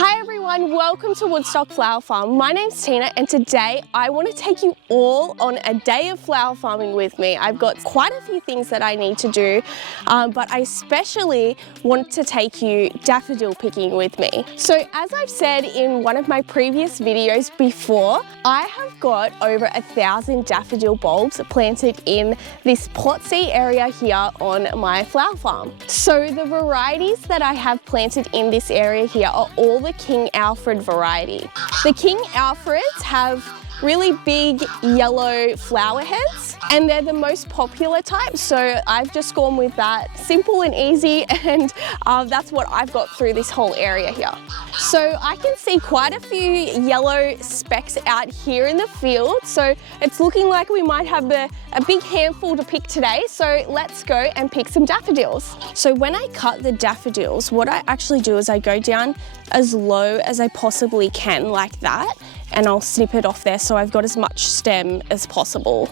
Hi everyone, welcome to Woodstock Flower Farm. My name's Tina and today I want to take you all on a day of flower farming with me. I've got quite a few things that I need to do, but I especially want to take you daffodil picking with me. So as I've said in one of my previous videos before, I have got over 1,000 daffodil bulbs planted in this potsy area here on my flower farm. So the varieties that I have planted in this area here are all the King Alfred variety. The King Alfreds have really big yellow flower heads and they're the most popular type, so I've just gone with that. Simple and easy, and that's what I've got through this whole area here. So I can see quite a few yellow specks out here in the field, so it's looking like we might have a big handful to pick today, so let's go and pick some daffodils. So when I cut the daffodils, what I actually do is I go down as low as I possibly can, like that, and I'll snip it off there so I've got as much stem as possible.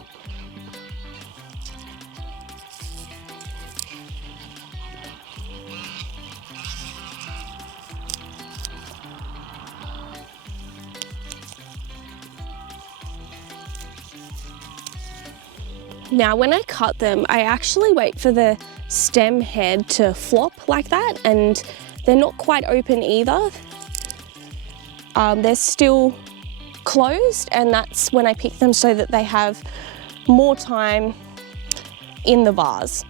Now when I cut them, I actually wait for the stem head to flop like that, and they're not quite open either. They're still closed, and that's when I pick them so that they have more time in the vase.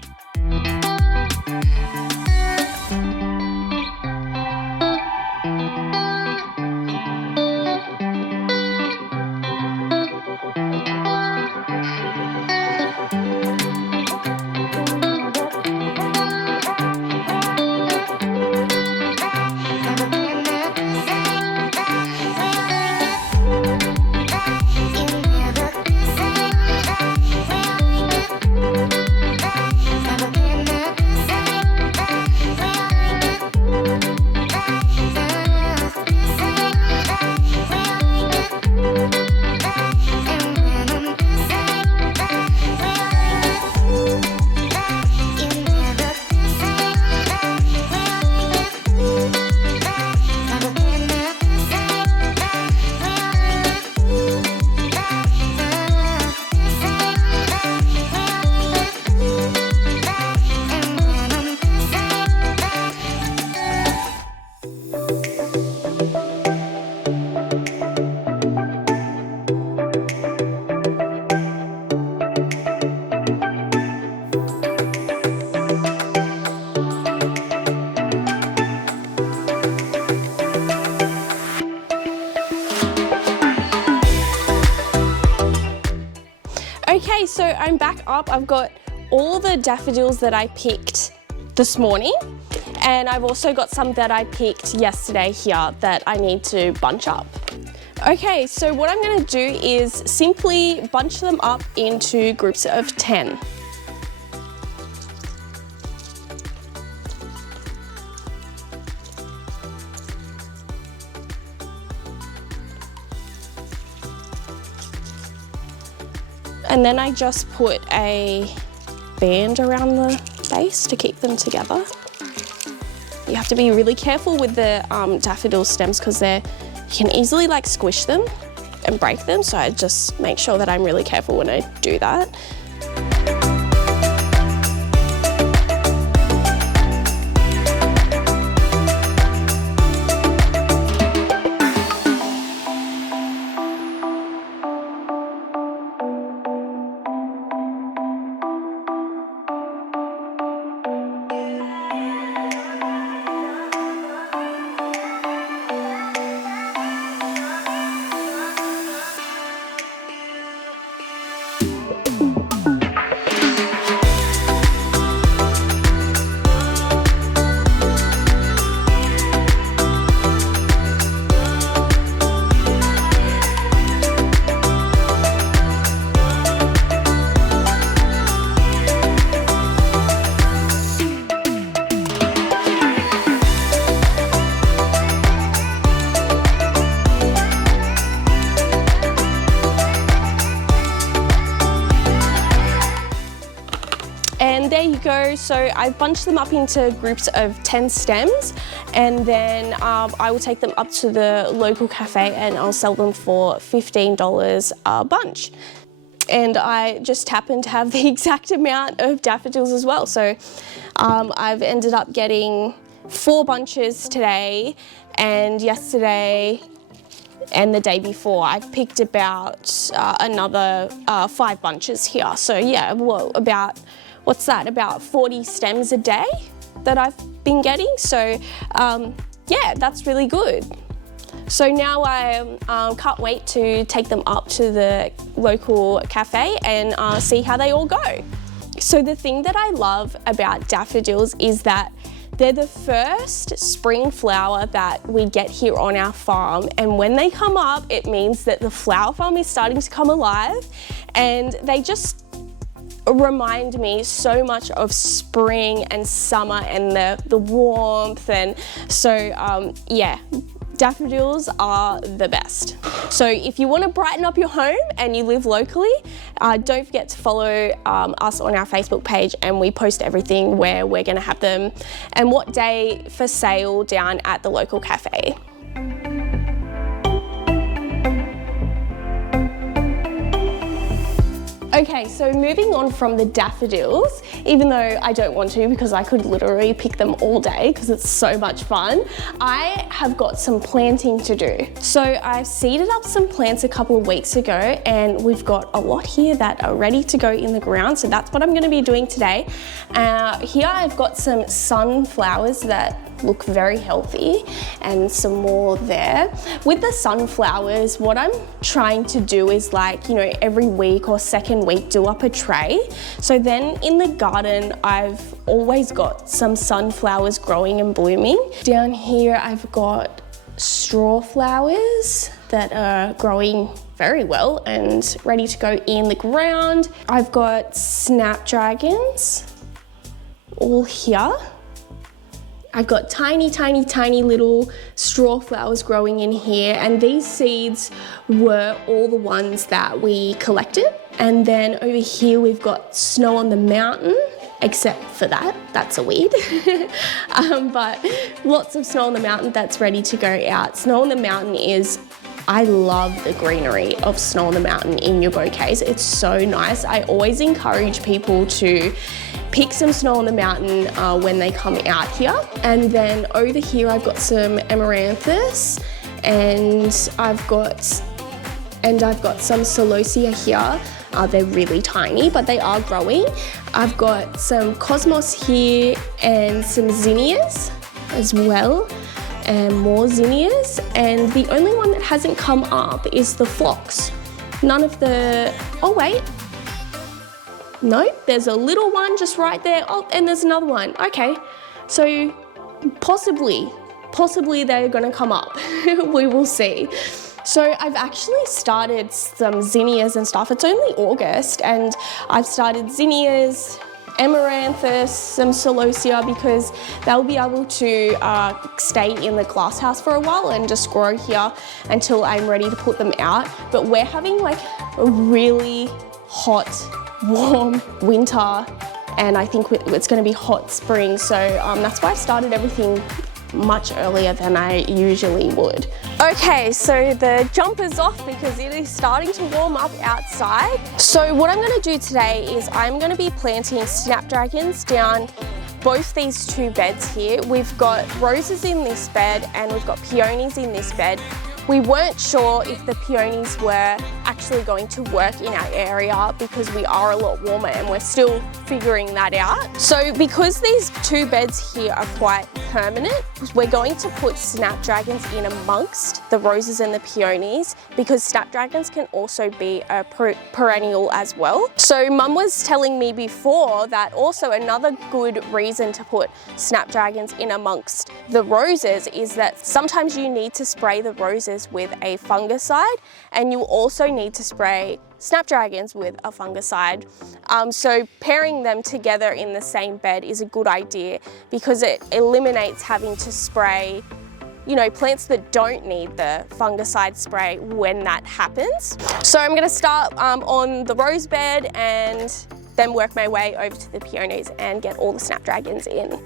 Okay, so I'm back up. I've got all the daffodils that I picked this morning, and I've also got some that I picked yesterday here that I need to bunch up. Okay, so what I'm going to do is simply bunch them up into groups of 10. And then I just put a band around the base to keep them together. You have to be really careful with the daffodil stems because you can easily like squish them and break them, so I just make sure that I'm really careful when I do that. those. So I bunch them up into groups of 10 stems, and then I will take them up to the local cafe and I'll sell them for $15 a bunch. And I just happen to have the exact amount of daffodils as well. So I've ended up getting 4 bunches today, and yesterday and the day before I've picked about another 5 bunches here. So yeah, well, about, what's that, about 40 stems a day that I've been getting. So yeah, that's really good. So now I can't wait to take them up to the local cafe and see how they all go. So the thing that I love about daffodils is that they're the first spring flower that we get here on our farm, and when they come up, it means that the flower farm is starting to come alive, and they just remind me so much of spring and summer and the warmth. And so yeah, daffodils are the best. So if you want to brighten up your home and you live locally, don't forget to follow us on our Facebook page, and we post everything where we're going to have them and what day for sale down at the local cafe. Okay, so moving on from the daffodils, even though I don't want to because I could literally pick them all day because it's so much fun, I have got some planting to do. So I seeded up some plants a couple of weeks ago, and we've got a lot here that are ready to go in the ground, so that's what I'm going to be doing today. Here I've got some sunflowers that look very healthy, and some more there. With the sunflowers, what I'm trying to do is, like, you know, every week or second week do up a tray. So then in the garden, I've always got some sunflowers growing and blooming. Down here, I've got straw flowers that are growing very well and ready to go in the ground. I've got snapdragons all here. I've got tiny, tiny, tiny little straw flowers growing in here, and these seeds were all the ones that we collected. And then over here we've got snow on the mountain, except for that's a weed. But lots of snow on the mountain that's ready to go out. Snow on the mountain is, I love the greenery of snow on the mountain in your bouquets. It's so nice. I always encourage people to pick some snow on the mountain when they come out here. And then over here I've got some amaranthus, and I've got some celosia here. They're really tiny, but they are growing. I've got some cosmos here and some zinnias as well, and more zinnias. And the only one that hasn't come up is the phlox. None of the, oh wait. No, there's a little one just right there. Oh, and there's another one. Okay, so possibly they're gonna come up. We will see. So I've actually started some zinnias and stuff. It's only August, and I've started zinnias, amaranthus, some celosia, because they'll be able to stay in the glass house for a while and just grow here until I'm ready to put them out. But we're having like a really hot, warm winter, and I think it's going to be hot spring, so that's why I started everything much earlier than I usually would. Okay, so the jumper's off because it is starting to warm up outside. So what I'm going to do today is I'm going to be planting snapdragons down both these 2 beds here. We've got roses in this bed and we've got peonies in this bed. We weren't sure if the peonies were actually going to work in our area because we are a lot warmer and we're still figuring that out. So because these 2 beds here are quite permanent, we're going to put snapdragons in amongst the roses and the peonies, because snapdragons can also be a perennial as well. So Mum was telling me before that also another good reason to put snapdragons in amongst the roses is that sometimes you need to spray the roses with a fungicide, and you also need to spray snapdragons with a fungicide. So pairing them together in the same bed is a good idea because it eliminates having to spray, you know, plants that don't need the fungicide spray when that happens. So I'm going to start on the rose bed, and then work my way over to the peonies and get all the snapdragons in.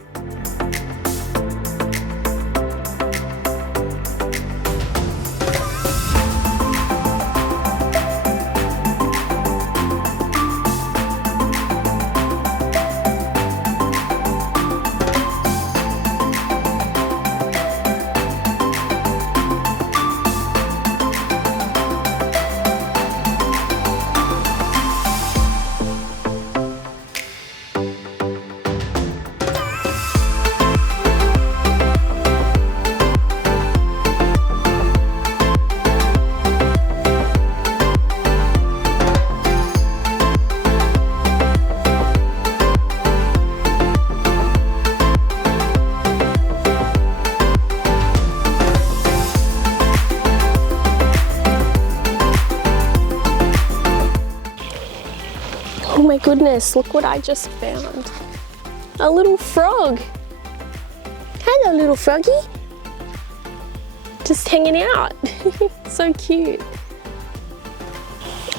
Oh my goodness, look what I just found. A little frog. Hello, little froggy. Just hanging out. So cute.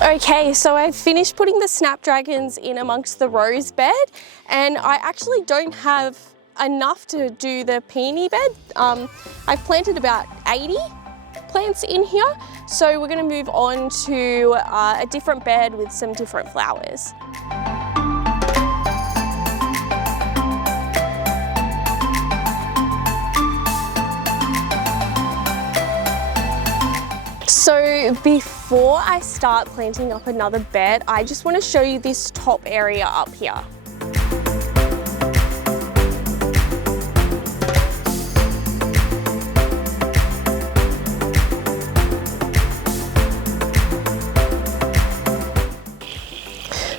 Okay, so I've finished putting the snapdragons in amongst the rose bed, and I actually don't have enough to do the peony bed. I've planted about 80 plants in here, so we're going to move on to a different bed with some different flowers. So before I start planting up another bed, I just want to show you this top area up here.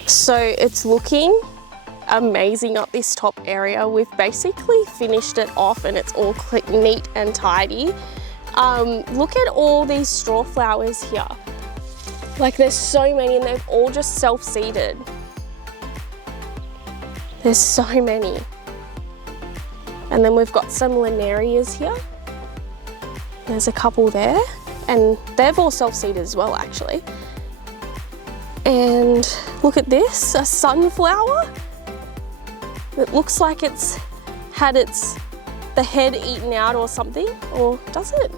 So it's looking amazing up this top area. We've basically finished it off and it's all neat and tidy. Look at all these straw flowers here. Like, there's so many and they've all just self-seeded. There's so many. And then we've got some linarias here. There's a couple there and they've all self-seeded as well, actually. And look at this, a sunflower. It looks like it's had the head eaten out or something, or does it?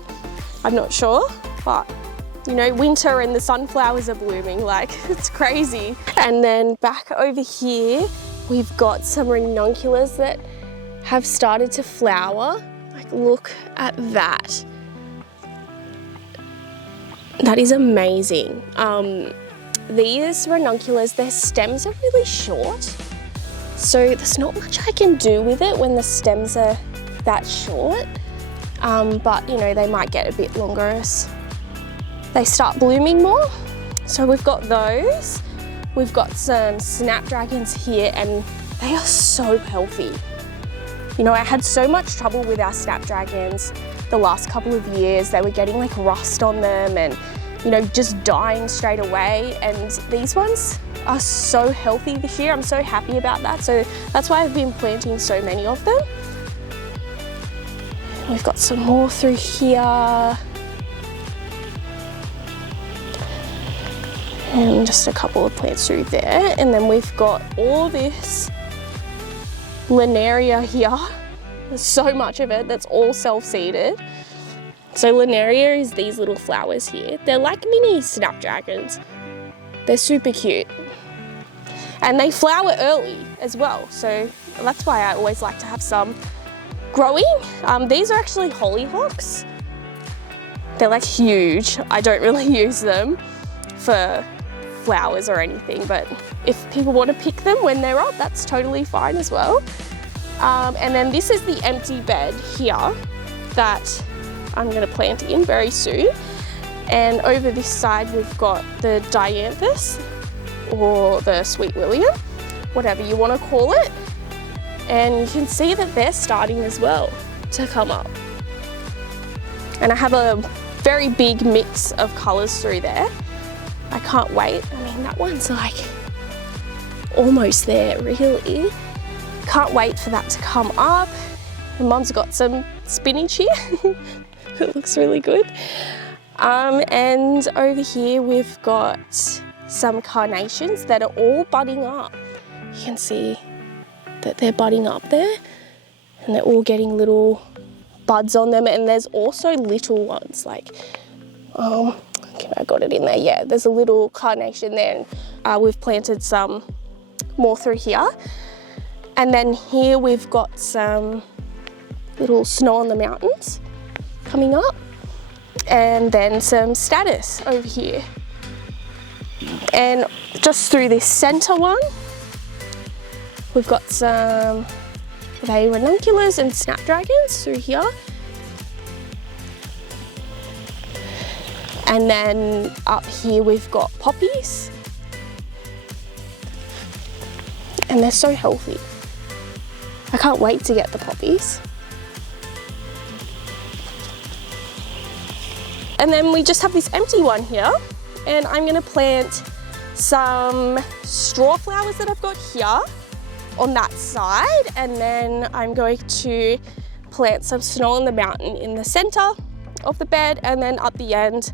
I'm not sure, but you know, winter and the sunflowers are blooming, like it's crazy. And then back over here, we've got some ranunculus that have started to flower. Like, look at that. That is amazing. These ranunculus, their stems are really short, so there's not much I can do with it when the stems are that short, but you know, they might get a bit longer as they start blooming more. So we've got those. We've got some snapdragons here and they are so healthy. You know, I had so much trouble with our snapdragons the last couple of years. They were getting like rust on them and, you know, just dying straight away. And these ones are so healthy this year. I'm so happy about that. So that's why I've been planting so many of them. We've got some more through here. And just a couple of plants through there. And then we've got all this linaria here. There's so much of it that's all self-seeded. So linaria is these little flowers here. They're like mini snapdragons. They're super cute. And they flower early as well. So that's why I always like to have some growing. These are actually hollyhocks. They're like huge. I don't really use them for flowers or anything, but if people want to pick them when they're up, that's totally fine as well. And then this is the empty bed here that I'm going to plant in very soon. And over this side we've got the dianthus, or the sweet william, whatever you want to call it. And you can see that they're starting as well to come up. And I have a very big mix of colours through there. I can't wait. I mean, that one's like almost there, really. Can't wait for that to come up. And Mum's got some spinach here. It looks really good. And over here we've got some carnations that are all budding up. You can see that they're budding up there and they're all getting little buds on them, and there's also little ones like, okay, I got it in there, yeah, there's a little carnation there, and we've planted some more through here. And then here we've got some little snow on the mountains coming up, and then some status over here. And just through this center one, we've got some ranunculus and snapdragons through here. And then up here we've got poppies. And they're so healthy. I can't wait to get the poppies. And then we just have this empty one here, and I'm gonna plant some straw flowers that I've got here on that side, and then I'm going to plant some snow on the mountain in the center of the bed, and then at the end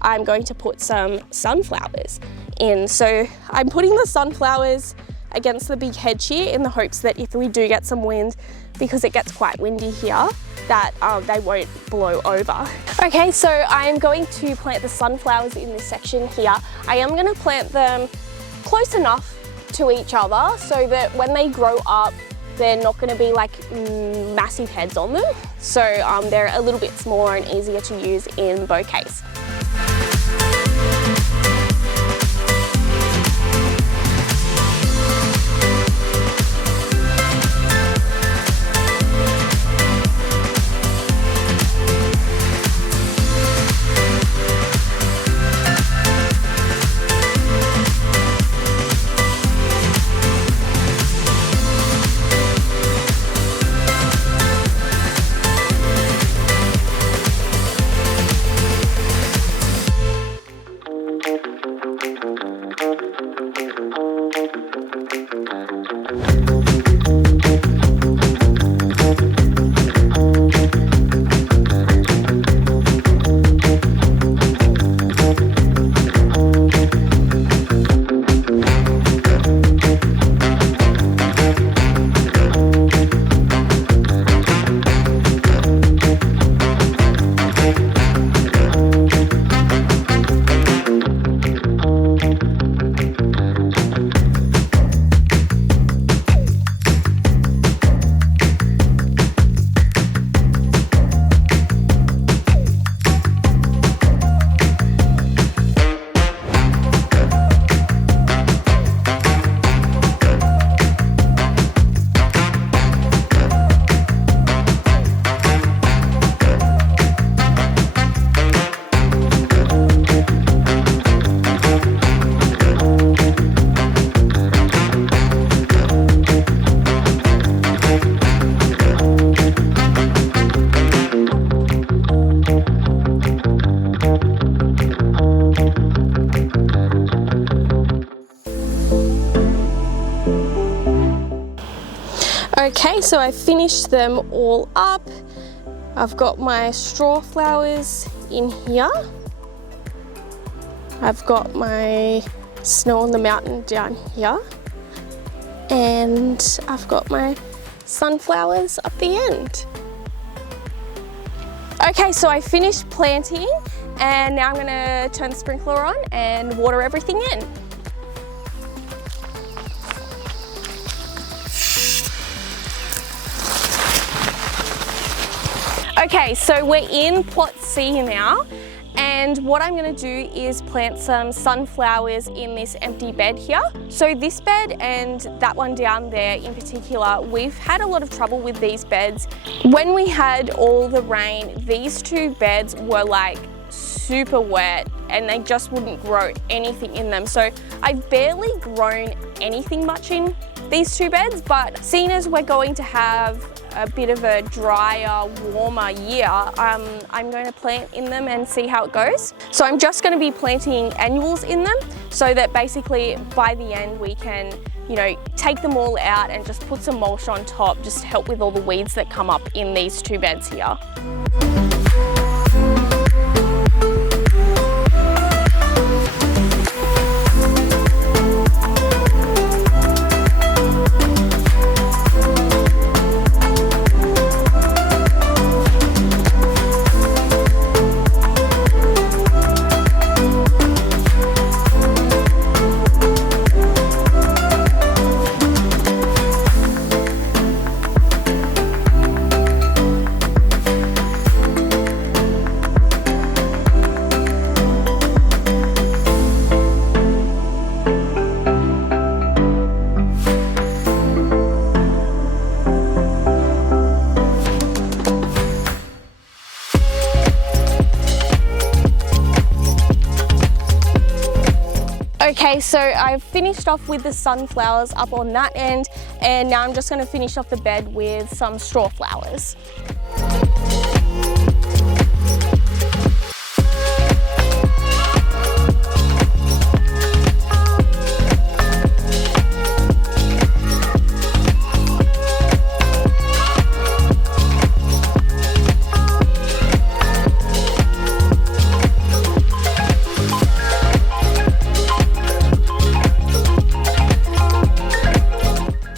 I'm going to put some sunflowers in. So I'm putting the sunflowers against the big hedge here in the hopes that if we do get some wind, because it gets quite windy here, that they won't blow over. Okay, so I am going to plant the sunflowers in this section here. I am going to plant them close enough to each other so that when they grow up, they're not going to be like massive heads on them. So they're a little bit smaller and easier to use in bouquets. Okay, so I finished them all up. I've got my straw flowers in here. I've got my snow on the mountain down here. And I've got my sunflowers up the end. Okay, so I finished planting, and now I'm gonna turn the sprinkler on and water everything in. Okay, so we're in plot C now, and what I'm going to do is plant some sunflowers in this empty bed here. So this bed and that one down there in particular, we've had a lot of trouble with these beds. When we had all the rain, these two beds were like super wet and they just wouldn't grow anything in them. So I've barely grown anything much in these two beds, but seeing as we're going to have a bit of a drier, warmer year, I'm going to plant in them and see how it goes. So I'm just going to be planting annuals in them so that basically by the end we can, you know, take them all out and just put some mulch on top, just to help with all the weeds that come up in these two beds here. Okay, so I've finished off with the sunflowers up on that end, and now I'm just going to finish off the bed with some straw flowers.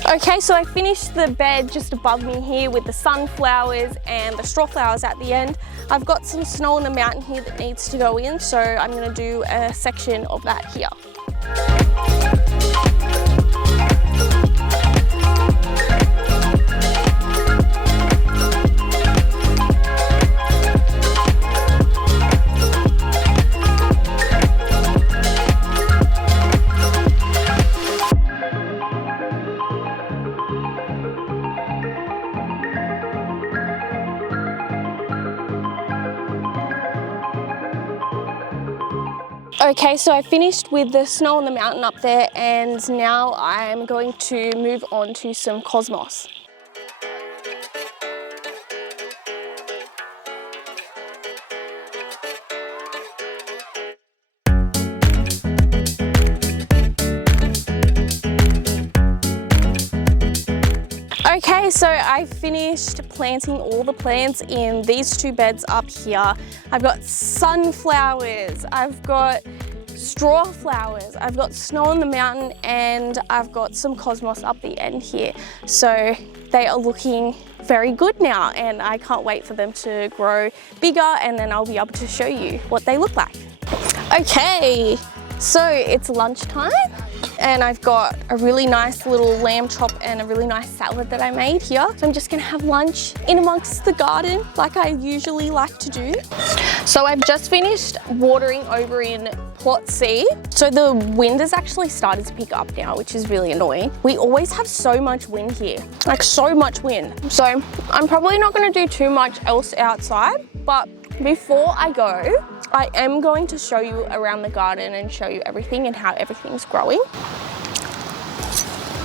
Okay, so I finished the bed just above me here with the sunflowers and the straw flowers at the end. I've got some snow on the mountain here that needs to go in, so I'm going to do a section of that here. Okay, so I finished with the snow on the mountain up there, and now I'm going to move on to some cosmos. Okay, so I finished planting all the plants in these two beds up here. I've got sunflowers, I've got straw flowers, I've got snow on the mountain, and I've got some cosmos up the end here. So they are looking very good now, and I can't wait for them to grow bigger, and then I'll be able to show you what they look like. Okay, so it's lunchtime, and I've got a really nice little lamb chop and a really nice salad that I made here. So I'm just gonna have lunch in amongst the garden like I usually like to do. So I've just finished watering over in plot C. So the wind has actually started to pick up now, which is really annoying. We always have so much wind here, like so much wind. So I'm probably not gonna do too much else outside, but before I go, I am going to show you around the garden and show you everything and how everything's growing.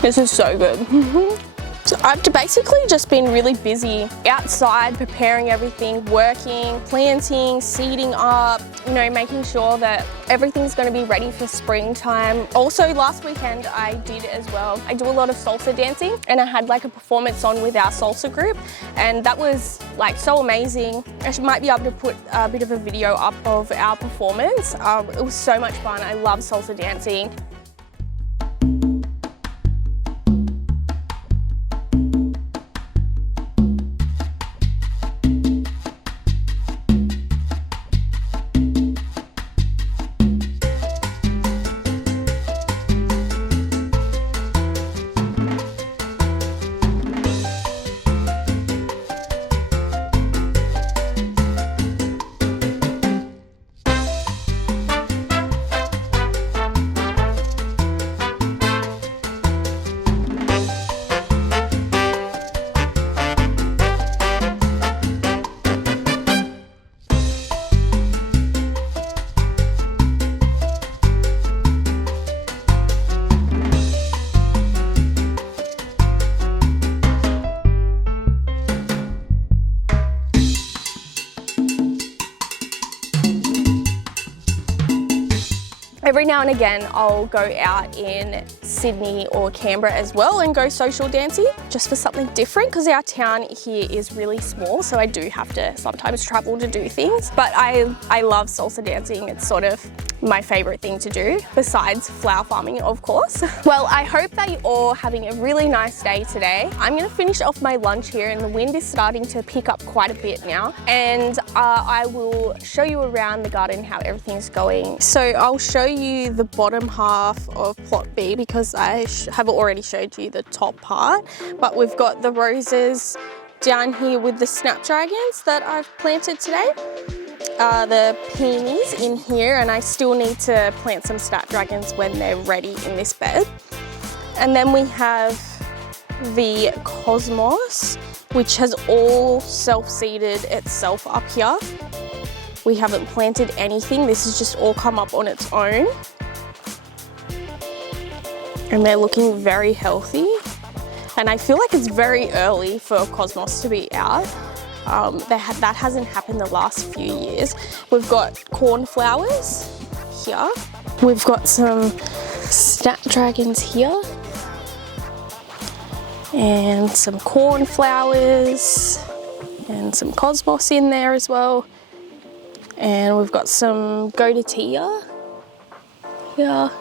This is so good. So I've basically just been really busy outside, preparing everything, working, planting, seeding up, you know, making sure that everything's going to be ready for springtime. Also last weekend I did as well. I do a lot of salsa dancing, and I had like a performance on with our salsa group, and that was like so amazing. I might be able to put a bit of a video up of our performance. It was so much fun. I love salsa dancing. Every now and again, I'll go out in Sydney or Canberra as well and go social dancing just for something different, because our town here is really small, so I do have to sometimes travel to do things. But I love salsa dancing. It's sort of my favorite thing to do, besides flower farming, of course. Well, I hope that you're all having a really nice day today. I'm gonna finish off my lunch here, and the wind is starting to pick up quite a bit now, and I will show you around the garden how everything's going. So I'll show you the bottom half of plot B, because I have already showed you the top part, but we've got the roses down here with the snapdragons that I've planted today. The peonies in here, and I still need to plant some snapdragons when they're ready in this bed. And then we have the cosmos, which has all self-seeded itself up here. We haven't planted anything. This has just all come up on its own. and they're looking very healthy. And I feel like it's very early for cosmos to be out. That hasn't happened the last few years. We've got cornflowers here. We've got some snapdragons here. And some cornflowers. And some cosmos in there as well. And we've got some godatia here.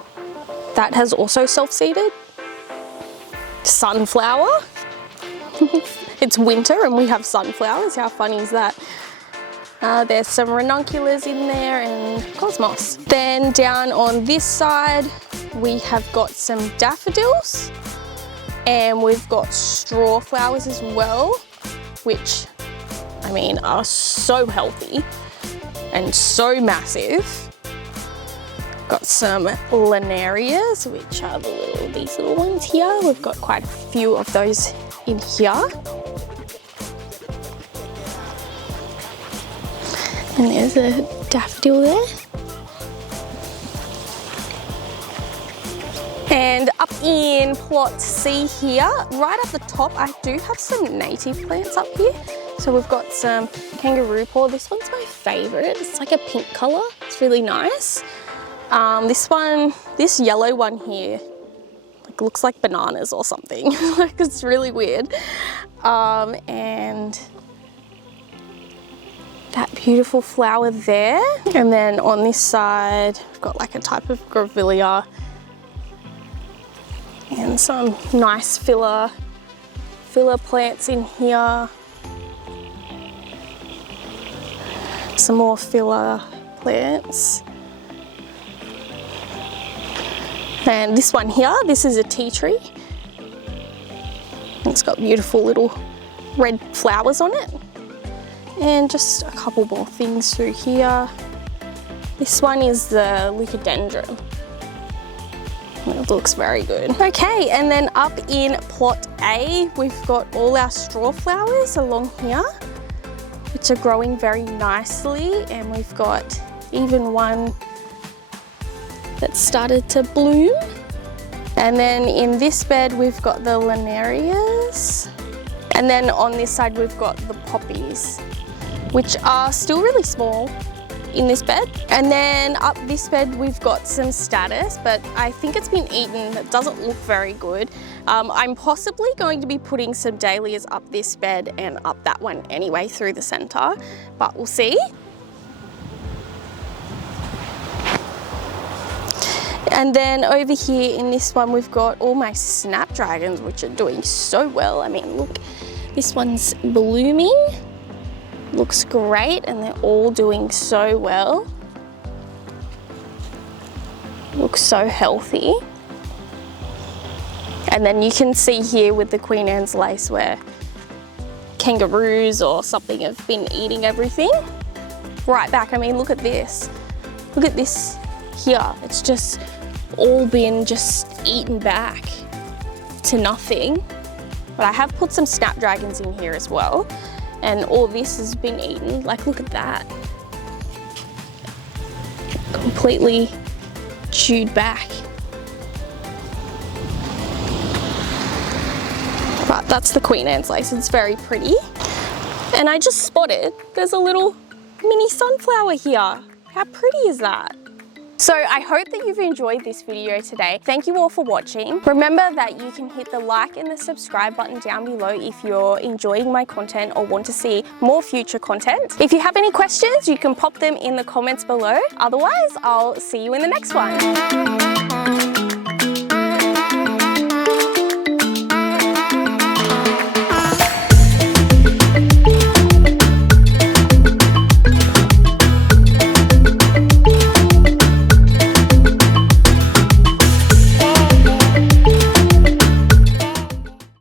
That has also self-seeded. Sunflower. It's winter and we have sunflowers. How funny is that? There's some ranunculus in there and cosmos. Then down on this side, we have got some daffodils and we've got straw flowers as well, which, I mean, are so healthy and so massive. Got some linarias, which are these little ones here. We've got quite a few of those in here. And there's a daffodil there. And up in plot C here, right at the top, I do have some native plants up here. So we've got some kangaroo paw. This one's my favorite. It's like a pink color. It's really nice. This yellow one here, like looks like bananas or something. Like it's really weird. And that beautiful flower there. And then on this side, we've got like a type of grevillea and some nice filler plants in here. Some more filler plants. And this one here, this is a tea tree. It's got beautiful little red flowers on it. And just a couple more things through here. This one is the leucadendron. It looks very good. Okay, and then up in plot A, we've got all our straw flowers along here, which are growing very nicely. And we've got even one that started to bloom. And then in this bed, we've got the linarias. And then on this side, we've got the poppies, which are still really small in this bed. And then up this bed, we've got some statice, but I think it's been eaten. It doesn't look very good. I'm possibly going to be putting some dahlias up this bed and up that one anyway through the center, but we'll see. And then over here in this one, we've got all my snapdragons, which are doing so well. I mean, look, this one's blooming. Looks great, and they're all doing so well. Looks so healthy. And then you can see here with the Queen Anne's lace where kangaroos or something have been eating everything. Right back, I mean, look at this. Look at this here. It's just all been just eaten back to nothing. But I have put some snapdragons in here as well. And all this has been eaten. Like, look at that. Completely chewed back. But that's the Queen Anne's lace. It's very pretty. And I just spotted there's a little mini sunflower here. How pretty is that? So I hope that you've enjoyed this video today. Thank you all for watching. Remember that you can hit the like and the subscribe button down below if you're enjoying my content or want to see more future content. If you have any questions, you can pop them in the comments below. Otherwise, I'll see you in the next one.